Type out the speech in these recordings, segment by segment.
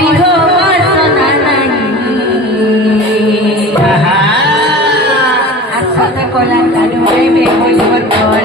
हरि हो वासना नहीं आसत कला कालू में बोली मोर नहीं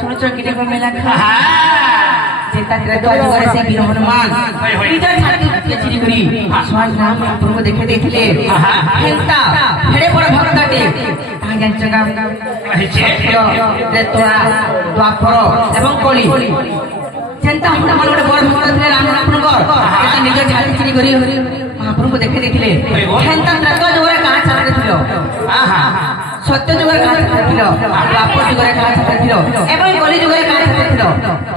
सुनो किटे को मेला खा जेता तेरा तो अजगर से वीर हनुमान इधर छाती के चिरी करी स्वामी राम प्रभु को देखे देखले हेलता फेड़े बड़ भक्तटे आगे जगह त्रेतोरा द्वापर एवं कली जेंता हनुमान गोटे बड़ भक्त थे राम रामनगर जेता निज छाती चिरी करी महाप्रभु को देखे देखले हेलता त्रेतो जगह कहां छाते थिलो सत्य जुगर कहां छाते थिलो द्वापर जुगर कहां छाते थिलो एवं कली जुगर कहां छाते थिलो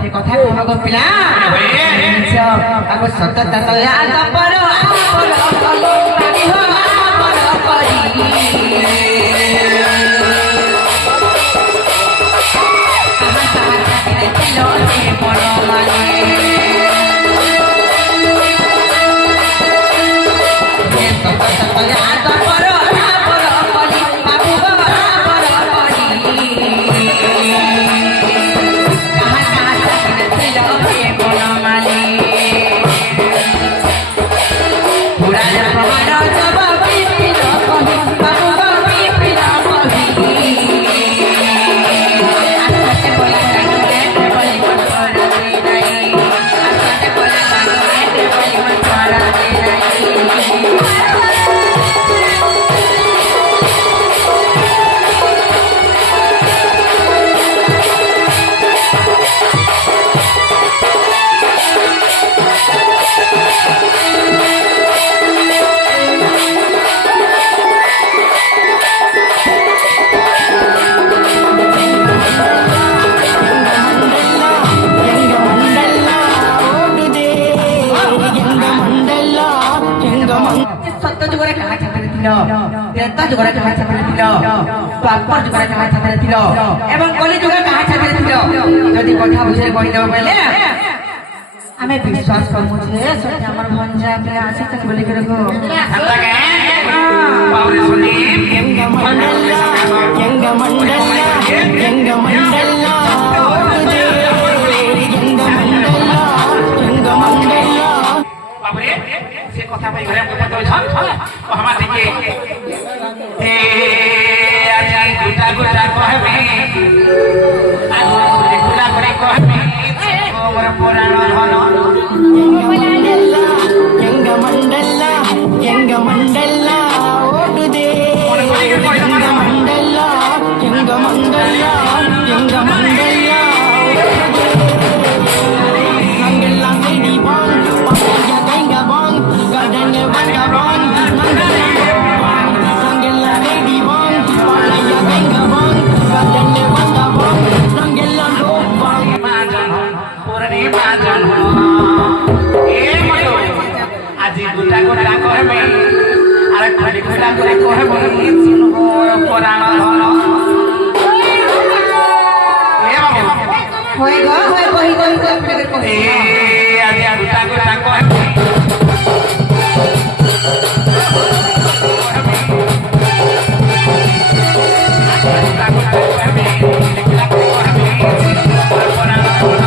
ए कथा कोन को पिला अब सत्य तत या द्वापर कली हो पर करी कहां छाते थिलो से बड़ माने ये सत्य तत या द्वापर त्रेता जुगर कहां छाते थिलो द्वापर जुगर कहां छाते थिलो एवं कली जुगर कहां छाते थिलो यदि कथा बुझे कहि देबो बेले हमें विश्वास करमु जे सत्य हमर भंजा के आसे तक बोले के रखो हमरा के बावरे सुनी यंग मंडला यंग मंडला यंग मंडला बाबरे से कथा भाई घरे को तो छन हमार देखिए ए आजा गुटा गुटा कहबे आज गुटा गुटा कहबे मोर पुराण धन ಮಂಡಲ ಓಡುದೆ ಮಂಡಲ ಎಂಗ ಮಂಡಲ ನಂಗೆಲ್ಲ ಕೈಡಿ ಬಾಂಗ್ ಪಾಪಯ್ಯ ಕೈಗ ಬಾಂಗ್ ಗಡನೆ ಬಂದ ಬಾಂಗ್ ನಂಗೆಲ್ಲ ಕೈಡಿ ಬಾಂಗ್ ಪಾಪಯ್ಯ ಕೈಗ ಬಾಂಗ್ ಗಡನೆ ಬಂದ ಬಾಂಗ್ ನಂಗೆಲ್ಲ ಬಾಂಗ್ পুরনি বাজন এ মতো আজি গুটা গুটা কহবে আর খালি গুটা করে কহবে চিনবো পুরাণ ধন এ বাবু হয়ে গো হয়ে কহি কহি কহি কহি এ আজি গুটা গুটা কহবে গুটা গুটা কহবে লিখলা কহবে পুরাণ ধন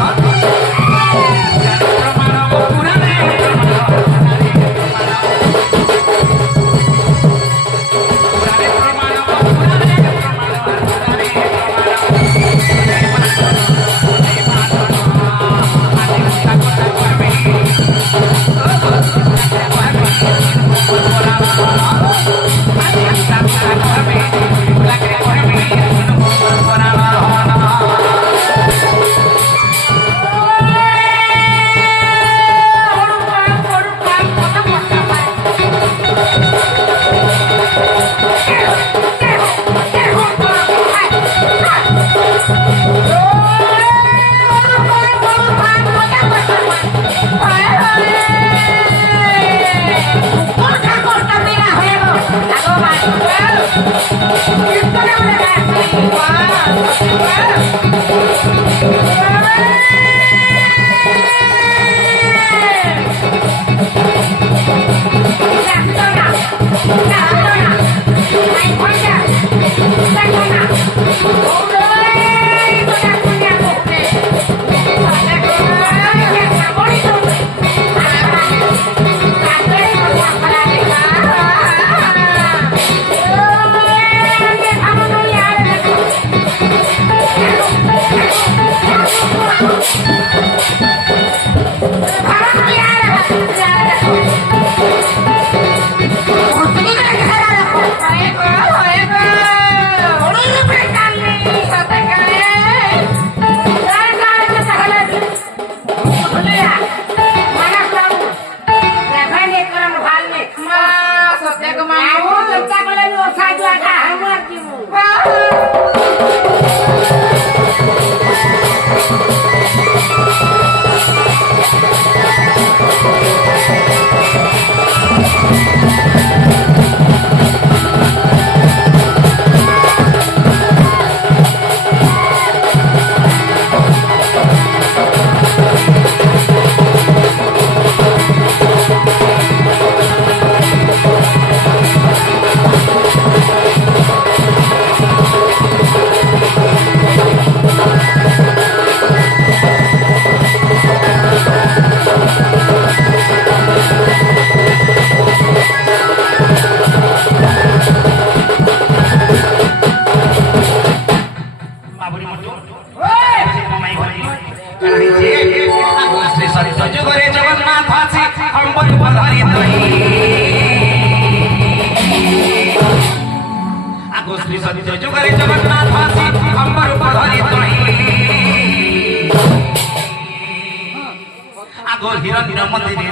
হিরণ্য মন্দিরে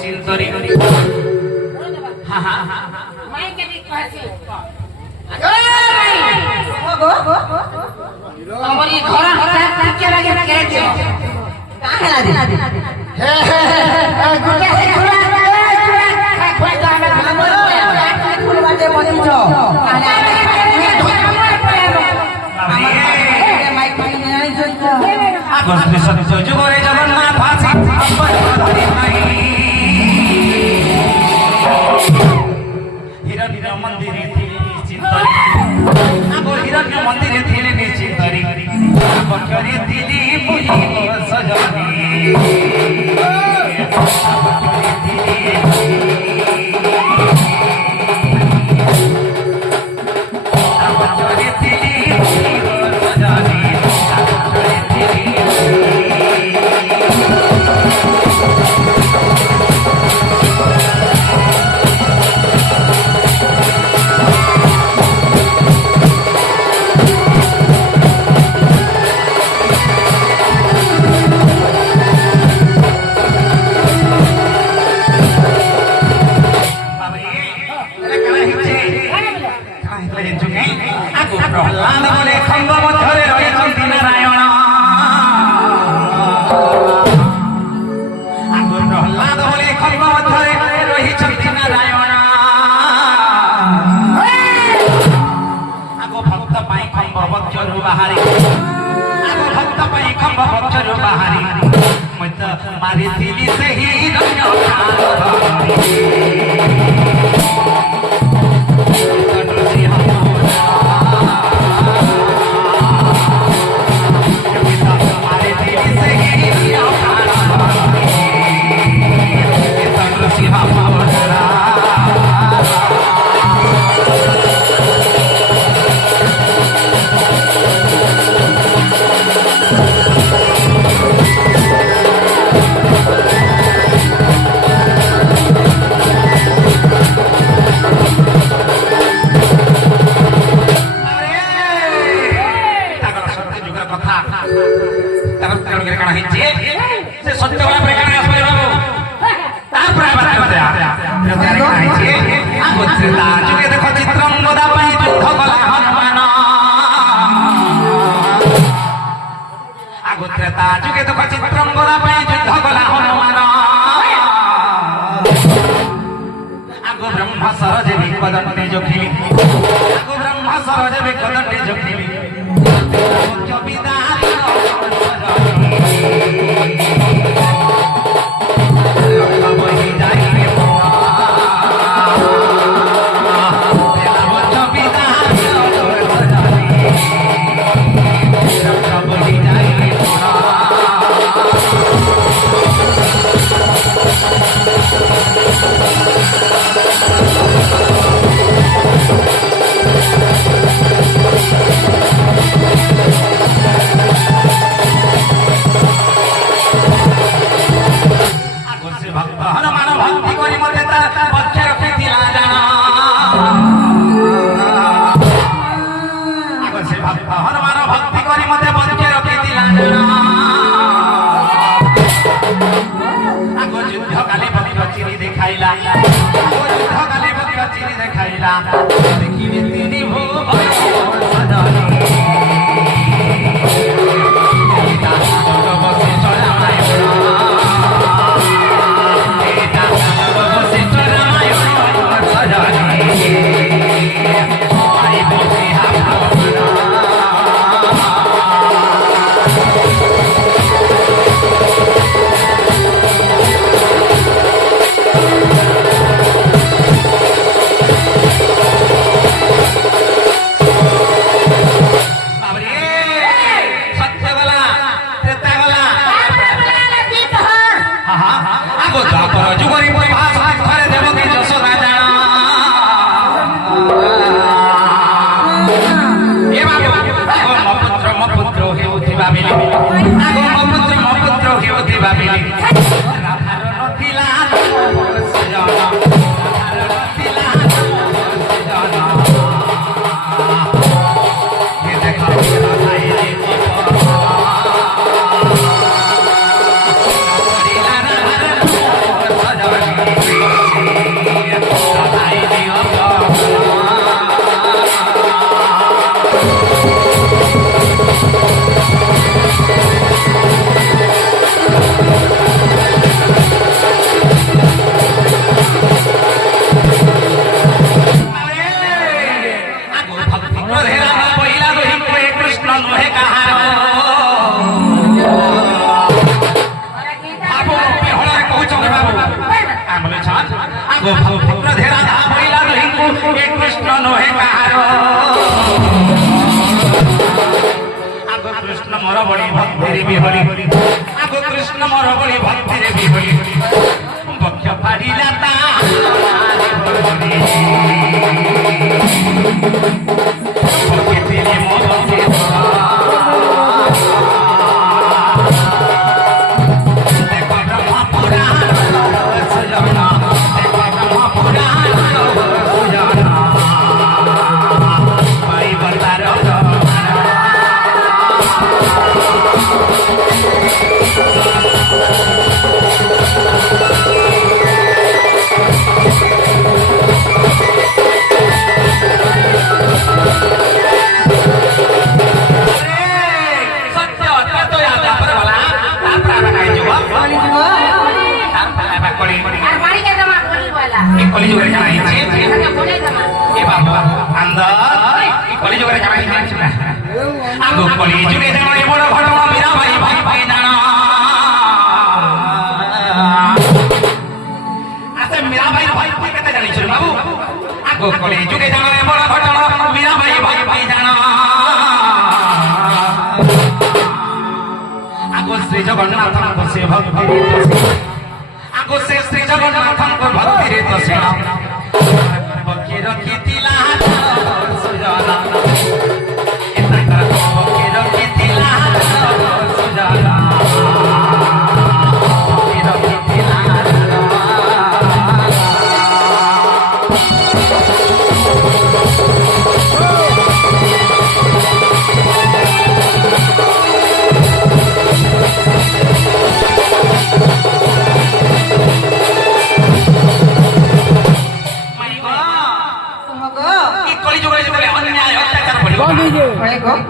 চিন্তরি তোমার এই ঘর কে লাগে কেড়েছে কাহে লাগে গুটা হে ঘোড়া কয়টা আমরা ফুল বাজে বলিছ মাইক মাইক জানি চলছ আগস্ট সত্য যুগরে জগন্নাথ আছে অম্বর ধরে নাই হিরণ্য মন্দিরে চিন্তরি আগো হিরণ্য মন্দিরে ଥିଲେ নিশ্চিন্তরি পক্ষরে দিদি বুঝিব সজনী পক্ষরে দিদি পক্ষরে দিদি বুঝিব সজনী পক্ষরে দিদি ଘରୁ ବାହାରି ମୁଁ ତ ମାରିଥିଲି ସେହି ଯୁଗେ ଦେଖ ଚିତ୍ରଙ୍ଗରା ପାଇଁ ଯୁଦ୍ଧ କଲା ହନୁମାନ ଆଗ ବ୍ରହ୍ମ ସରଜେ ବିପଦଣ୍ଡେ ଯୋଖିଲି ଆଗ ବ୍ରହ୍ମ ସରଜେ ବିପଦଣ୍ଡେ ଯୋଖିଲି कृष्ण मोर बड़ी भक्ति भी होली आगो कृष्ण मोर बड़ी भक्ति भी होली बक्ष पाड़िला आगो कली जुगे बड़ बड़ मीरा भाई भाई भाई जाना ଆଗୁ କଳି ଯୁଗେ ଜାଣ ଏ ବଡ଼ ଘଟଣ ମୀରାବାଇ ଭକ୍ତି ଜାଣ ଆଗୁ ଶ୍ରୀ ଜଗନ୍ନାଥଙ୍କୁ ସେ ଭକ୍ତିରେ ଆଗୁ ସେ ଶ୍ରୀ ଜଗନ୍ନାଥଙ୍କୁ ଭକ୍ତିରେ ତୋଷଣ ପକ୍ଷୀ ରଖିଥିଲା ସୁଜନା ଏ ତାଙ୍କର ପକ୍ଷୀ ରଖିଥିଲା ସୁଜନା ପକ୍ଷୀ ରଖିଥିଲା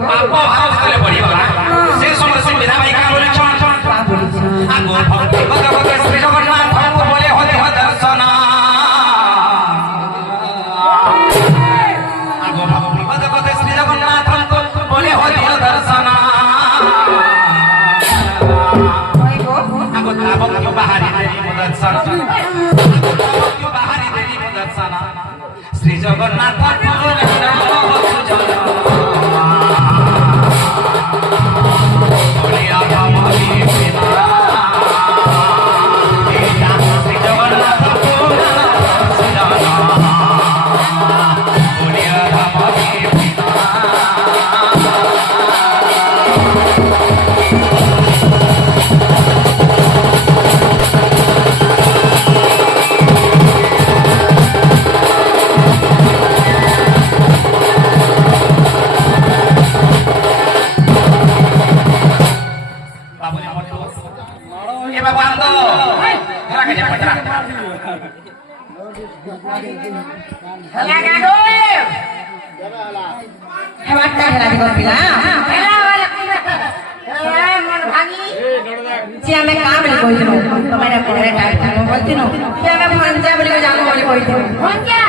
ପାପ ଭାର ଯେତେବେଳେ ବଢିଗଲା ସେ ସମୟରେ ସେ ମୀରାବାଇ କାଁ ବୋଲେ ଆଗୁ ଭକ୍ତି କର କର ଶ୍ରୀ ଜଗନ୍ନାଥଙ୍କୁ ବୋଲେ ହରିହ ଦର୍ଶନ ଆଗୁ ଭକ୍ତି କର କର ଶ୍ରୀ ଜଗନ୍ନାଥଙ୍କୁ ବୋଲେ ହରିହ ଦର୍ଶନ ଆଗୁ ତାବକ୍ୟ ବାହାରି ଦେଲି ମୋ ଦର୍ଶନ ତାବକ୍ୟ ବାହାରି ଦେଲି ମୋ ଦର୍ଶନ ଶ୍ରୀ ଜଗନ୍ନାଥ ଆମେ କାଁ ବୋଲି କହିଥିଲୁ ତମେ ପଢାରେ ଟାଇଟ୍ ବୋଲିଥିଲୁ ଆମେ ଭଞ୍ଜା ବୋଲି ଜାଣୁ ବୋଲି କହିଥିଲୁ